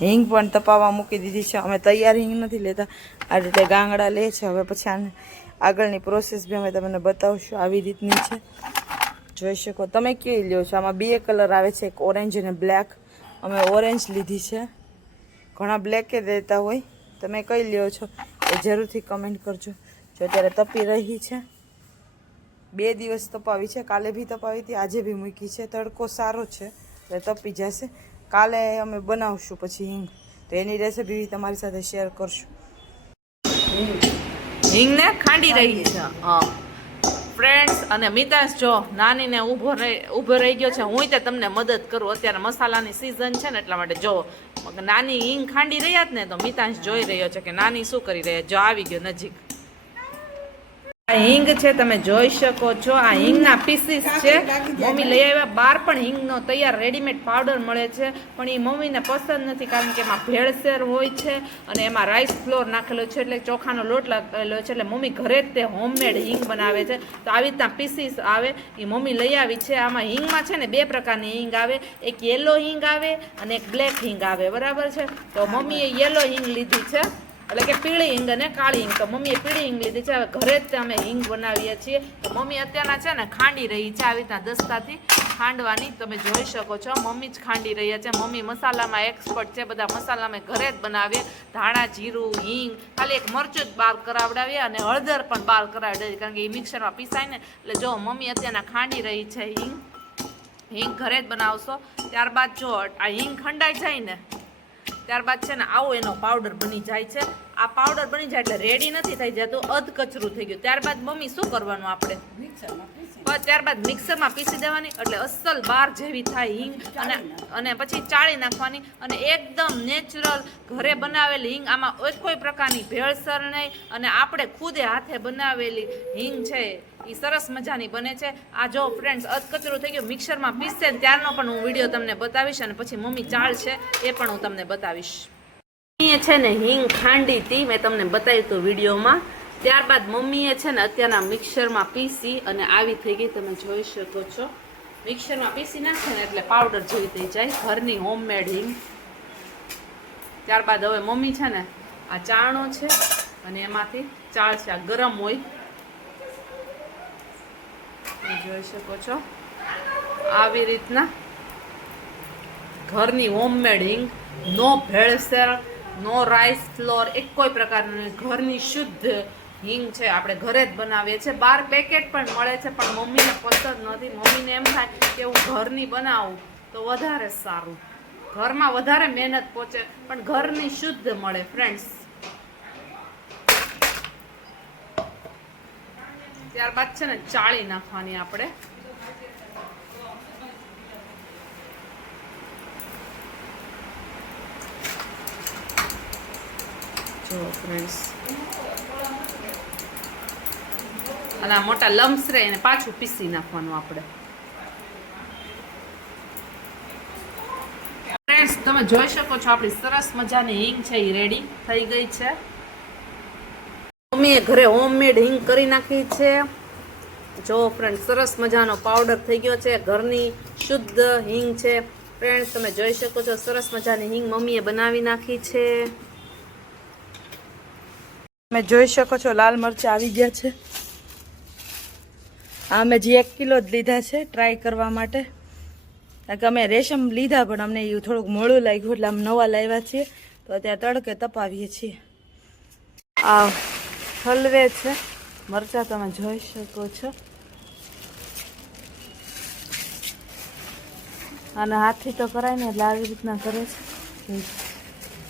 હિંગ પણ તપાવવા મૂકી દીધી છે. અમે તૈયાર હિંગ નથી લેતા, આ રીતે ગાંગડા લે છે. હવે પછી આને આગળની પ્રોસેસ બી અમે તમને બતાવશું. આવી રીતની છે, જોઈ શકો. તમે કેવી લ્યો છો? આમાં 2 કલર આવે છે, એક ઓરેન્જ અને બ્લેક. અમે ઓરેન્જ લીધી છે. ઘણા બ્લેકે દેતા હોય. તમે કઈ લ્યો છો એ જરૂરથી કમેન્ટ કરજો. જો અત્યારે તપી રહી છે. 2 દિવસ તપાવી છે, કાલે બી તપાવી હતી, આજે બી મૂકી છે. તડકો સારો છે એટલે તપી જશે. કાલે અમે બનાવશું પછી હિંગ, તો એની રેસીપી તમારી સાથે શેર કરશું. હિંગને ખાંડી રહી છે ફ્રેન્ડ્સ. અને મિતાંશ જો નાનીને ઊભો રહી ગયો છે. હું તે તમને મદદ કરું. અત્યારે મસાલાની સિઝન છે ને એટલા માટે જો નાની હિંગ ખાંડી રહ્યા જ ને, તો મિતાંશ જોઈ રહ્યો છે કે નાની શું કરી રહ્યા. જો આવી ગયો નજીક. આ હિંગ છે, તમે જોઈ શકો છો. આ હિંગના પીસીસ છે. મમ્મી લઈ આવ્યા. બહાર પણ હિંગનો તૈયાર રેડીમેડ પાવડર મળે છે, પણ એ મમ્મીને પસંદ નથી, કારણ કે એમાં ભેળસેળ હોય છે અને એમાં રાઈસ ફ્લોર નાખેલો છે, એટલે ચોખાનો લોટ લાગેલો છે. એટલે મમ્મી ઘરે જ તે હોમમેડ હિંગ બનાવે છે. તો આવી રીતના પીસીસ આવે એ મમ્મી લઈ આવી છે. આમાં હિંગમાં છે ને 2 પ્રકારની હિંગ આવે, એક યલો હિંગ આવે અને એક બ્લેક હિંગ આવે, બરાબર છે. તો મમ્મીએ યલો હિંગ લીધી છે, એટલે કે પીળી હિંગ અને કાળી હિંગ. તો મમ્મીએ પીળી હિંગ લીધી છે. હવે ઘરે જ અમે હિંગ બનાવીએ છીએ. તો મમ્મી અત્યારના છે ને ખાંડી રહી છે, આવી રીતના દસ્તાથી ખાંડવાની. તમે જોઈ શકો છો, મમ્મી જ ખાંડી રહ્યા છે. મમ્મી મસાલામાં એક્સપર્ટ છે. બધા મસાલા અમે ઘરે જ બનાવીએ. ધાણા, જીરું, હિંગ, ખાલી એક મરચું જ બાર કરાવડાવીએ અને હળદર પણ બાર કરાવડાવીએ, કારણ કે એ મિક્સરમાં પીસાય ને. એટલે જો મમ્મી અત્યારના ખાંડી રહી છે હિંગ ઘરે જ બનાવશો. ત્યારબાદ જો આ હિંગ ખંડાઈ જાય ને, ત્યારબાદ છે ને આવો એનો પાવડર બની જાય છે. આ પાવડર બની જાય એટલે રેડી નથી થઈ જતું, અધકચરું થઈ ગયું. ત્યારબાદ મમ્મી શું કરવાનું આપણે? ત્યારબાદ મિક્સરમાં પીસી દેવાની, એટલે અસલ બાર જેવી થાય હિંગ. અને પછી ચાળી નાખવાની. અને એકદમ નેચરલ ઘરે બનાવેલી હિંગ. આમાં કોઈ પ્રકારની ભેળસેળ નહીં. અને આપણે ખુદે હાથે બનાવેલી હિંગ છે એ સરસ મજાની બને છે. આ જો ફ્રેન્ડ્સ અધકચરું થઈ ગયું, મિક્સરમાં પીસશે ને ત્યારનો પણ હું વિડીયો તમને બતાવીશ. અને પછી મમ્મી ચાળશે એ પણ હું તમને બતાવીશ. મમ્મીએ છે ને હિંગ ખાંડી હતી, મેં તમને બતાવ્યું હતું વિડીયોમાં. ત્યારબાદ મમ્મીએ છે ને અત્યારના મિક્સરમાં પીસી અને આવી થઈ ગઈ. તમે જોઈ શકો છો, મિક્સરમાં પીસી નાખે ને એટલે પાવડર જેવી થઈ જાય, ઘરની હોમમેડ હિંગ. ત્યારબાદ હવે મમ્મી છે ને આ ચારણો છે અને એમાંથી ચાળશે. આ ગરમ હોય, જોઈ શકો છો. આવી રીતના ઘરની હોમમેડ હિંગ, નો ભેળસેળ, નો રાઈસ ફ્લોર, એક કોઈ પ્રકારની ઘરની શુદ્ધ હિંગ છે. આપણે ઘરે જ બનાવીએ છીએ. બહાર પેકેટ પણ મળે છે, પણ મમ્મીને પસંદ નથી. મમ્મીને એમ થાય કે હું ઘરની બનાવું તો વધારે સારું, ઘરમાં વધારે મહેનત પહોંચે, પણ ઘરની શુદ્ધ મળે ફ્રેન્ડ્સ. ત્યારબાદ છે ને ચાળી નાખવાની આપણે. જો ફ્રેન્ડ્સ, અને આ મોટા લમ્સ રહે એને પાછું પીસી નાખવાનું આપણે. ફ્રેન્ડ્સ તમે જોઈ શકો છો, આપણી સરસ મજાની હિંગ છે એ રેડી થઈ ગઈ છે. મમ્મીએ ઘરે હોમમેડ હિંગ કરી નાખી છે. જો ફ્રેન્ડ, સરસ મજાનો પાવડર થઈ ગયો છે. ઘરની શુદ્ધ હિંગ છે. ફ્રેન્ડ્સ તમે જોઈ શકો છો, સરસ મજાની હિંગ મમ્મીએ બનાવી નાખી છે. તમે જોઈ શકો છો, લાલ મરચાં આવી ગયા છે. આ અમે જે 1 કિલો જ લીધા છે ટ્રાય કરવા માટે, કારણ કે અમે રેશમ લીધા પણ અમને એ થોડુંક મોડું લાગ્યું, એટલે આમ નવા લાવ્યા છીએ. તો અત્યારે તડકે તપાવીએ છીએ. આ હલવે છે મરચાં, તમે જોઈ શકો છો. અને હાથથી તો કરાય ને, એટલે આવી રીતના કરે છે.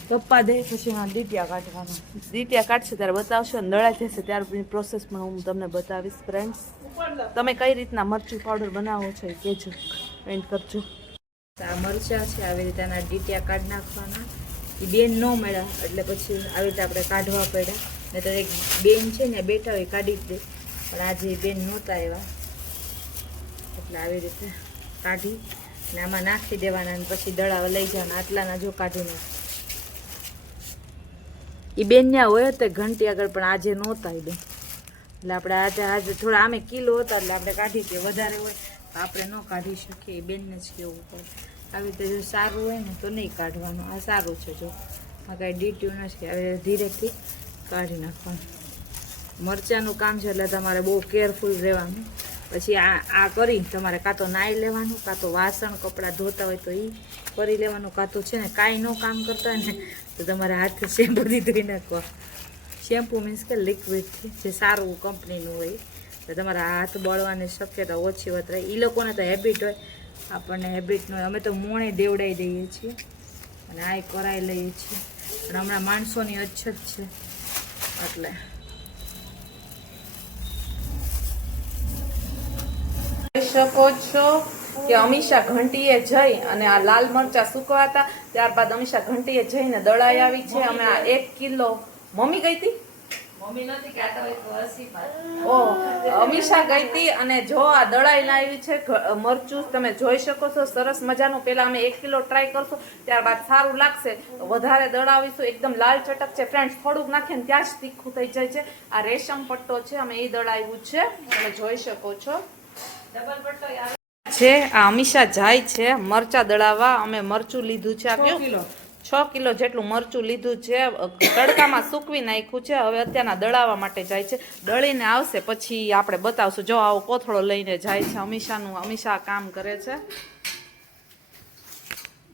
કપ્પા દે પછી હા ડીટિયા કાઢવાના. ડીટિયા કાઢશે ત્યારે બતાવશો, અને દળાઈ જશે ત્યાર પ્રોસેસ પણ હું તમને બતાવીશ. ફ્રેન્ડ્સ તમે કઈ રીતના મરચું પાવડર બનાવો છો એ કહેજો, કમેન્ટ કરજો. આ મરચાં છે, આવી રીતે આના ડીટિયા કાઢી નાખવાના. એ બેન ન મળ્યા એટલે પછી આવી રીતે આપણે કાઢવા પડ્યા. નહીં તો એક બેન છે ને બેઠા હોય કાઢી જ દે, પણ આજે બેન નહોતા આવ્યા એટલે આવી રીતે કાઢી ને આમાં નાખી દેવાના. અને પછી દળાવા લઈ જવાના. આટલાના જો કાઢીને એ બેન ત્યાં હોય તો ઘંટી આગળ, પણ આજે નહોતા એ બેન, એટલે આપણે આજે થોડા આમે કિલો હતા એટલે આપણે કાઢી કે વધારે હોય તો આપણે ન કાઢી શકીએ, એ બેનને જ કહેવું પડે. આવી રીતે જો સારું હોય ને તો નહીં કાઢવાનું. આ સારું છે જો, આ કાંઈ ડીટ્યું નથી. હવે ધીરેથી કાઢી નાખવાનું. મરચાંનું કામ છે એટલે તમારે બહુ કેરફુલ રહેવાનું. પછી આ કરી તમારે કાં તો નાહી લેવાનું, કાં તો વાસણ કપડાં ધોતા હોય તો એ કરી લેવાનું, કાં તો છે ને કાંઈ ન કામ કરતા હોય ને તો તમારે હાથે શેમ્પૂથી ધોઈ નાખવા. શેમ્પૂ મીન્સ કે લિક્વિડથી, જે સારું કંપનીનું હોય તો તમારા હાથ બળવાની શક્યતા ઓછી વધે. એ લોકોને તો હેબિટ હોય, આપણને હેબિટ ન હોય. અમે તો મોણે દેવડાવી દઈએ છીએ અને આ કરાવી લઈએ છીએ, પણ હમણાં માણસોની અછત છે એટલે. શકો છો કે અમીષા ઘંટીએ જઈ અને આ લાલ મરચા સુકવાતા, ત્યારબાદ અમીષા ઘંટીએ જઈને દળાઈ આવી છે. અમે આ 1 કિલો મમ્મી ગઈ હતી, મમ્મી નથી કહેતા હોય તો હસી પાછું. ઓ અમીષા ગઈ હતી અને જો આ દળાઈને આવી છે મરચું તમે જોઈ શકો છો, સરસ મજાનું. પેલા અમે 1 કિલો ટ્રાય કરશું, ત્યારબાદ સારું લાગશે તો વધારે દળાવીશું. એકદમ લાલ ચટક છે ફ્રેન્ડ્સ, થોડુંક નાખીએ ને ત્યાં જ તીખું થઈ જાય છે. આ રેશમ પટ્ટો છે, અમે એ દળાવ્યું છે, તમે જોઈ શકો છો. ડબલ પટ્ટો આવે છે આ અમીષા જાય છે મરચા દળાવવા. અમે મરચું લીધું છે, આ 6 કિલો 6 કિલો જેટલું મરચું લીધું છે, તડકામાં સૂકવી નાખ્યું છે. હવે અત્યારના દળાવવા માટે જાય છે. દળીને આવશે પછી આપણે બતાવશું. જો આવો કોથળો લઈને જાય છે અમીષાનું. અમીષા કામ કરે છે.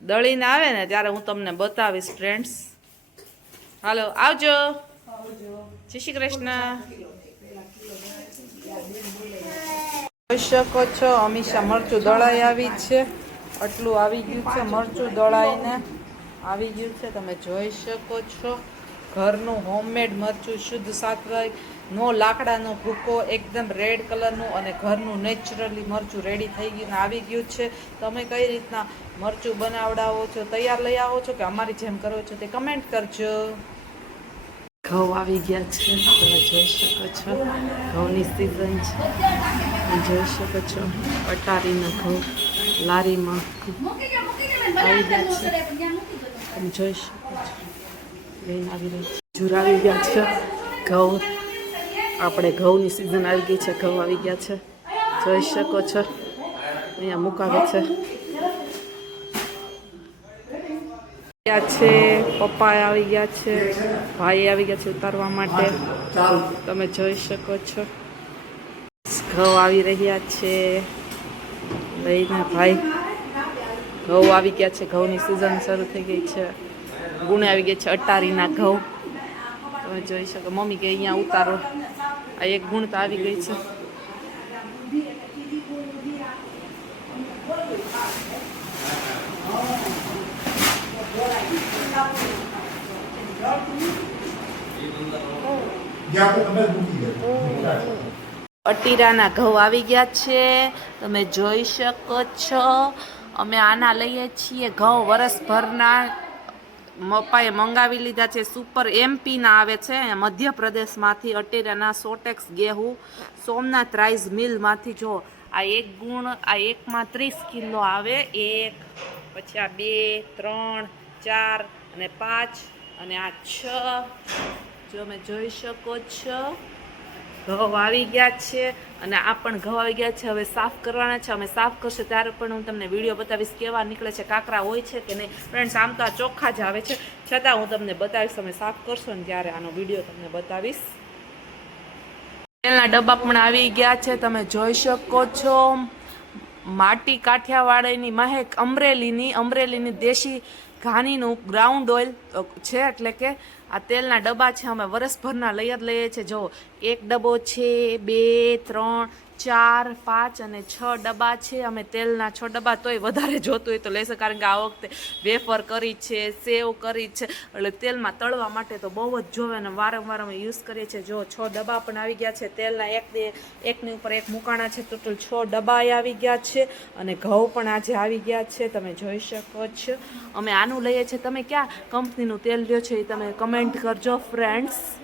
દળીને આવે ને ત્યારે હું તમને બતાવીશ ફ્રેન્ડ્સ. હાલો આવજો, જય શ્રી કૃષ્ણ. જોઈ શકો છો અમીષા મરચું દળાઈ આવી છે. આટલું આવી ગયું છે મરચું દળાઈને આવી ગયું છે, તમે જોઈ શકો છો. ઘરનું હોમમેડ મરચું, શુદ્ધ સાત્વિક, નો લાકડાનો ભૂકો, એકદમ રેડ કલરનું અને ઘરનું નેચરલી મરચું રેડી થઈ ગયું આવી ગયું છે. તમે કઈ રીતના મરચું બનાવડાવો છો, તૈયાર લઈ આવો છો કે અમારી જેમ કરો છો તે કમેન્ટ કરજો. ઘઉં આવી ગયા છે, તમે જોઈ શકો છો. ઘઉંની સિઝન છે, તમે જોઈ શકો છો. અટારીના ઘઉં લારીમાં આવી ગયા છે, તમે જોઈ શકો છો. લઈને આવી રહી છે, જુરાવી ગયા છે ઘઉં. આપણે ઘઉંની સિઝન આવી ગઈ છે, ઘઉં આવી ગયા છે, જોઈ શકો છો. અહીંયા મુકાવે છે. છે પપ્પા આવી ગયા છે, ભાઈ આવી ગયા છે ઉતારવા માટે, તમે જોઈ શકો છો. ઘઉં આવી રહ્યા છે લઈને ભાઈ. ઘઉં આવી ગયા છે, ઘઉંની સિઝન શરૂ થઈ ગઈ છે. ગુણ આવી ગયા છે અટારીના ઘઉં, તમે જોઈ શકો. મમ્મી કે અહીંયા ઉતારો. આ એક ગુણ તો આવી ગઈ છે. અટીરાના ઘઉં આવી ગયા છે, તમે જોઈ શકો છો. અમે આના લઈએ છીએ ઘઉં વરસભરના. મપ્પાએ મંગાવી લીધા છે, સુપર એમપીના આવે છે મધ્યપ્રદેશમાંથી. અટીરાના સોટેક્સ ગેહું સોમનાથ રાઈસ મિલમાંથી. જો આ 1 ગુણ, આ એકમાં 30 કિલો આવે. 1 પછી આ 2 3 4 અને 5 અને આ 6. જો તમે જોઈ શકો છો. ઘઉં આવી ગયા છે અને આ પણ ઘઉં આવી ગયા છે. હવે સાફ કરવાના છે. અમે સાફ કરશું ત્યારે પણ હું તમને વિડીયો બતાવીશ કેવા નીકળે છે, કાકરા હોય છે કે નહીં. ફ્રેન્ડ્સ આમ તો આ ચોખ્ખા જ આવે છે, છતાં હું તમને બતાવીશ. તમે સાફ કરશો ને ત્યારે આનો વિડીયો તમને બતાવીશ. તેલના ડબ્બા પણ આવી ગયા છે, તમે જોઈ શકો છો. માટી કાઠિયાવાડીની મહેક, અમરેલીની દેશી ઘાનીનું ગ્રાઉન્ડ ઓઇલ છે, એટલે કે આ તેલના ડબ્બા છે. અમે વરસભરના લઈ જ લઈએ છીએ. જો 1 ડબ્બો છે, 2 3 4 5 અને 6 ડબ્બા છે. અમે તેલના 6 ડબ્બા, તોય વધારે જોતું હોય તો લેશે, કારણ કે આ વખતે વેફર કરી છે, સેવ કરી છે, એટલે તેલમાં તળવા માટે તો બહુ જ જોવે અને વારંવાર અમે યુઝ કરીએ છીએ. જો 6 ડબ્બા પણ આવી ગયા છે તેલના. એકની ઉપર એક મુકાણા છે. ટોટલ 6 ડબ્બા આવી ગયા છે અને ઘઉં પણ આજે આવી ગયા છે, તમે જોઈ શકો છો. અમે આનું લઈએ છીએ. તમે ક્યાં કંપનીનું તેલ લ્યો છો એ તમે કમેન્ટ કરજો ફ્રેન્ડ્સ.